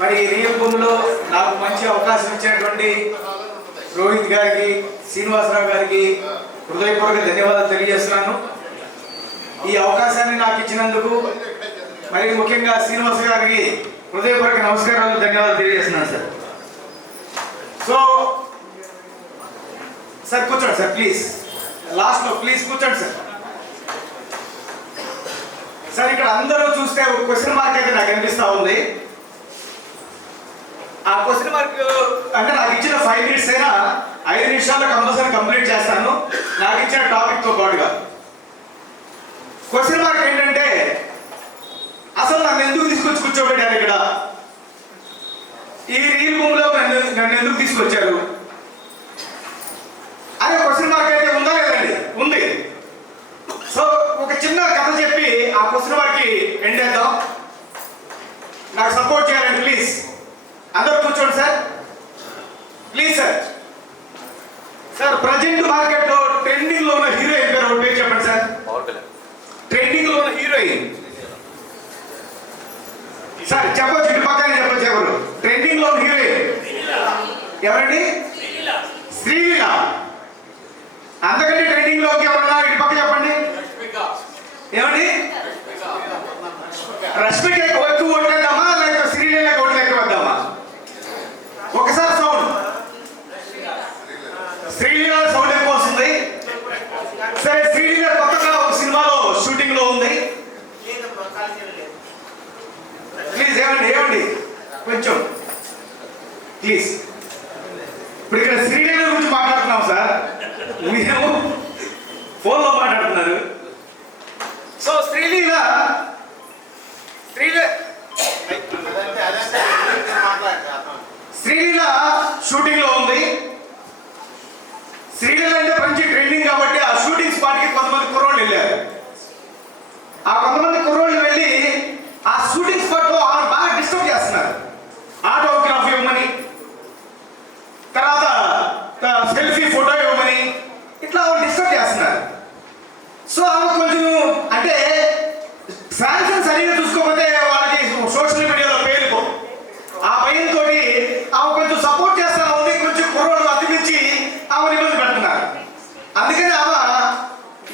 మరి రియల్ భూమిలో నాకు మంచి అవకాశం ఇచ్చినటువంటి రోహిత్ గారికి, శ్రీనివాసరావు గారికి హృదయపూర్వక ధన్యవాదాలు తెలియజేస్తున్నాను. ఈ అవకాశాన్ని నాకు ఇచ్చినందుకు మరి ముఖ్యంగా శ్రీనివాస గారికి హృదయపూర్వక నమస్కారాలు, ధన్యవాదాలు తెలియజేస్తున్నాను సార్. సో సార్ కూర్చోండి సార్, ప్లీజ్. లాస్ట్లో ప్లీజ్ కూర్చోండి సార్. సార్ ఇక్కడ అందరూ చూస్తే ఒక క్వశ్చన్ మార్క్ అయితే నాకు అనిపిస్తూ ఉంది. ఆ క్వశ్చన్ మార్క్ అంటే నాకు ఇచ్చిన 5 minutes అయినా 5 నిమిషాల్లో కంపల్సరీ కంప్లీట్ చేస్తాను, నాకు ఇచ్చిన టాపిక్తో పాటుగా. క్వశ్చన్ మార్క్ ఏంటంటే అసలు నన్ను ఎందుకు తీసుకొచ్చి కూర్చోబెట్టారు ఇక్కడ, ఈ రీల్ భూమిలో నన్ను ఎందుకు తీసుకొచ్చారు అనే క్వశ్చన్ మార్క్ అయితే ఉందా లేదండి? ఉంది. సో ఒక చిన్న కథ చెప్పి ఆ క్వశ్చన్ మార్క్కి ఎండ్ చేద్దాం. నాకు సపోర్ట్ చేయాలండి ప్లీజ్. అందరూ కూర్చోండి sir, please sir. Sir present మార్కెట్లో ట్రెండింగ్ లో ఉన్న హీరోయిన్ పేరు ఒకటి చెప్పండి సార్. ట్రెండింగ్ లో ఉన్న హీరోయిన్ సార్ చెప్పొచ్చు, ఇటు పక్కన చెప్పొచ్చు. ఎవరు ట్రెండింగ్ లో ఉన్న హీరోయిన్? ఎవరండి? శ్రీలీల. అంతకంటే ట్రెండింగ్ లోకి ఎవరన్నా ఇటు పక్క చెప్పండి. ఏమండి? రష్మిక ఎక్కువ ఓట్లేద్దామా లేకపోతే శ్రీలీలకు ఓట్లు ఎక్కువ వద్దామా? ఒకసారి సౌండ్. శ్రీలీల సౌండ్ ఎక్కువ వస్తుంది. సరే, శ్రీలీల కొత్తగా ఒక సినిమాలో షూటింగ్ లో ఉంది. ప్లీజ్ ఏమండి కొంచెం ప్లీజ్. ఇప్పుడు ఇక్కడ శ్రీలీల గురించి మాట్లాడుతున్నాం సార్, మీరు ఫోన్లో మాట్లాడుతున్నారు. సో శ్రీలీల షూటింగ్ లో ఉంది. శ్రీలీల అంటే మంచి ట్రైనింగ్ కాబట్టి ఆ షూటింగ్ స్పాట్ కి కొంతమంది కుర్రోళ్ళు వెళ్ళారు. ఆ కొంతమంది కుర్రోళ్ళు వెళ్ళి ఆ షూటింగ్ స్పాట్ లో ఆమె బాగా డిస్టర్బ్ చేస్తున్నారు. ఆటోగ్రాఫ్ ఇవ్వమని, తర్వాత సెల్ఫీ ఫోటో ఇవ్వమని, ఇట్లా వాళ్ళు డిస్టర్బ్ చేస్తున్నారు. సో ఆమె కొంచెం అంటే ఫ్యాన్స్ సరిగ్గా చూసుకోకపోతే వాళ్ళకి సోషల్ మీడియాలో పేరుకో ఆ భయంతో ఆమె కొంచెం సపోర్ట్ చేస్తా ఉంది. కొంచెం కుర్రోళ్ళు అతిమించి ఆమెను ఇబ్బంది పెడుతున్నారు. అందుకని ఆమె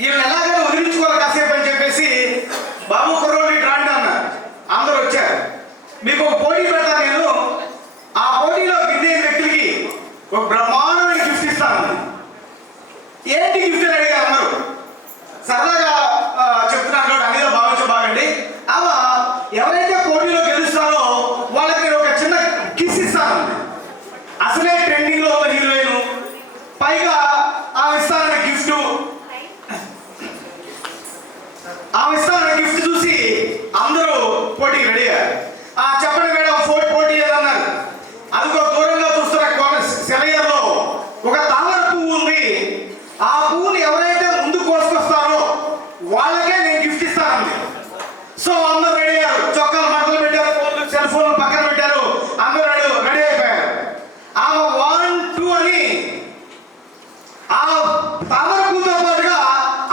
వీళ్ళని ఎలాగైనా వదిలించుకోవాలి కాసేపు అని చెప్పేసి, బాబు కుర్రోళ్ళు ఇటు రాండి అన్నారు. అందరూ వచ్చారు. మీకు ఒక పోటీ పెడతాను నేను, ఆ పోటీలో విన్ అయిన వ్యక్తులకి ఒక బ్రహ్మాండమైన గిఫ్ట్ ఇస్తాను. ఏంటి గిఫ్ట్ అని అడిగారు అందరూ. సరదాగా చెప్తున్నాను, అనేది బాగండి. ఆమె ఎవరైతే పోటీలో గెలుస్తారో వాళ్ళకి నేను ఒక చిన్న కిస్ ఇస్తాను. అసలే ట్రెండింగ్ లో ఉన్న హీరోయిన్, పైగా ఆమె ఇస్తానన్న గిఫ్ట్ చూసి అందరూ పోటీకి రెడీ అయ్యారు. చెప్పండి మేడం, పోటీ ఏదన్నారు. అదిగో దూరంగా చూస్తున్న సెలయర్లో ఒక తామర పువ్వు ఉంది. ఆ పువ్వుని ఎవరైతే ముందు కోసుకొస్తారో వాళ్ళకే నేను గిఫ్ట్ ఇస్తానండి. సో అందరూ రెడీ అయ్యారు. చొక్కాలు మడతలు పెట్టారు, సెల్ ఫోన్లు పక్కన పెట్టారు. అందరూ రెడీ అయిపోయారు. ఆమె 1, 2 అని ఆ తామర పువ్వుతో పాటుగా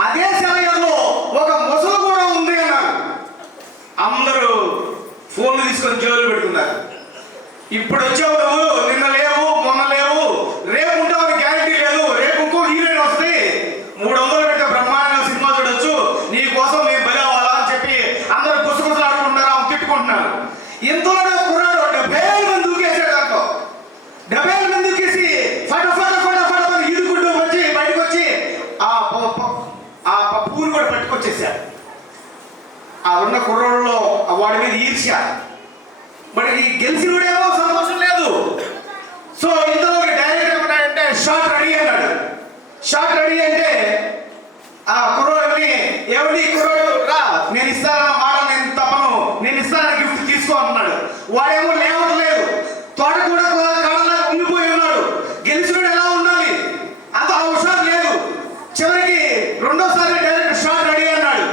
అదే సెలయర్లో ఒక ముసలు కూడా ఉంది అన్నారు. అందరూ ఫోన్లు తీసుకొని జోలు పెట్టుకున్నారు. ఇప్పుడు వచ్చావు నువ్వు, నిన్న లేవు, మొన్న లేవు, రేపు ఉంటావు గ్యారంటీ లేదు. రేపు ఇంకో హీరోయిన్ వస్తే 300 పెడితే బ్రహ్మాండంగా సినిమా చూడొచ్చు, నీ కోసం మేము బలి అవ్వాలా అని చెప్పి అందరూ గుసగుసలు ఆడుకుంటున్నారు, తిట్టుకుంటున్నారు. ఎంతోనే కుర్రాడు 70 మంది దూకేసాడు. అనుకో 70 మంది దూకేసి ఫటాఫట ఈదుకుంటూ వచ్చి బయటకు వచ్చి ఆ పూలు కూడా పట్టుకొచ్చేసాడు. ఆ ఉన్న కుర్రోళ్ళలో వాడి మీద ఈర్ష్య. మరి గెలిచినోడేమో సంతోషం లేదు. సో ఇంతలో డైరెక్టర్ ఏమంటాడంటే షాట్ రెడీ అన్నాడు. షాట్ రెడీ అంటే ఆ కుర్రోడిని, ఎవరి కుర్రోడు రా, నేను ఇస్తానన్న మాట నేను తప్పను, నేను ఇస్తానన్న గిఫ్ట్ తీసుకో అంటున్నాడు. వాడేమో లేవట్లేదు, తోట కూడా కాడలాగా ఉండిపోయి ఉన్నాడు. గెలిచినోడు ఎలా ఉండాలి అంత హుషారు లేదు. చివరికి రెండోసారి డైరెక్టర్ షాట్ రెడీ అన్నాడు.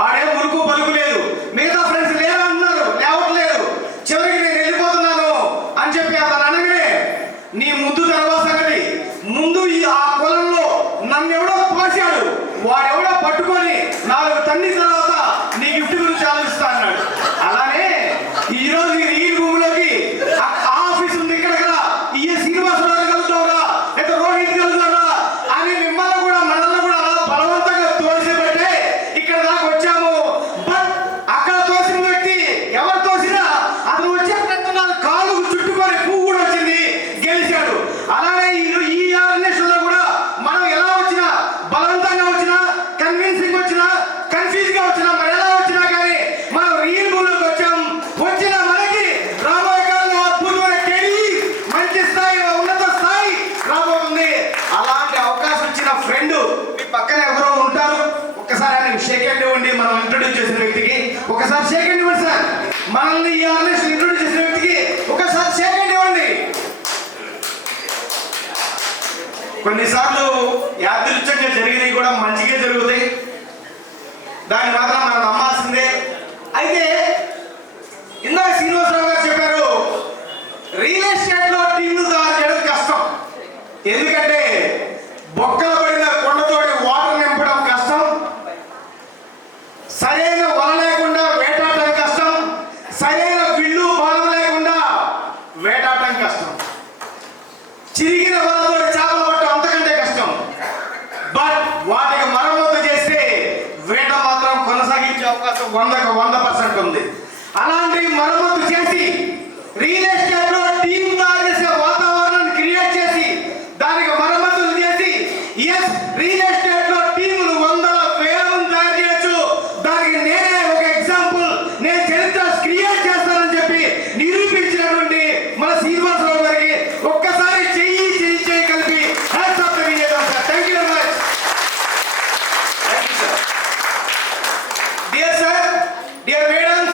వాడేమో మురుకు పలుకు లేదు. మిగతా ఫ్రెండ్స్ లేవన్నారు, లేవట్లేదు. చివరికి నేను వెళ్ళిపోతున్నాను అని చెప్పి అతను అనగానే, నీ ముందు తర్వాత సంగతి ముందు ఆ పొలంలో నన్ను ఎవడో పోసాడు, వాడెవడో పట్టుకొని 4 తన్ని తర్వాత నీ గిఫ్ట్ గురించి ఆలోచిస్తా అన్నాడు. అలానే ఈరోజు ఈ భూమిలో ఇవ్వండి మనం ఇంట్రొడ్యూస్ చేసిన వ్యక్తికి. ఒకసారి షేక్ హ్యాండ్ ఇవ్వండి సార్. మనల్ని ఈ ఆర్గనైజేషన్ ఇంట్రొడ్యూస్ చేసిన వ్యక్తికి ఒకసారి షేక్ హ్యాండ్ ఇవ్వండి. కొన్నిసార్లు యాదృచ్ఛంగా జరిగినవి కూడా మంచిగా జరుగుతాయి, దాన్ని మాత్రం మనం నమ్మాల్సిందే. అయితే ఇందాక శ్రీనివాసరావు గారు చెప్పారు, రియల్ ఎస్టేట్ లో టీంలు తయారు చేయడం కష్టం. ఎందుకంటే బొక్కలు పడిన కొండతోటి వాటర్ నింపడం కష్టం, సరైన వల లేకుండా వేటాడటం కష్టం, సరైన విల్లు బాణం లేకుండా వేటాడటం కష్టం, చిరిగిన వలతో చేపలు పట్టడం అంతకంటే కష్టం. బట్ వాటికి మరమ్మతు చేస్తే వేట మాత్రం కొనసాగించే అవకాశం 100% ఉంది. అలాంటి మరమ్మతు చేసి రియల్ ఎస్టేట్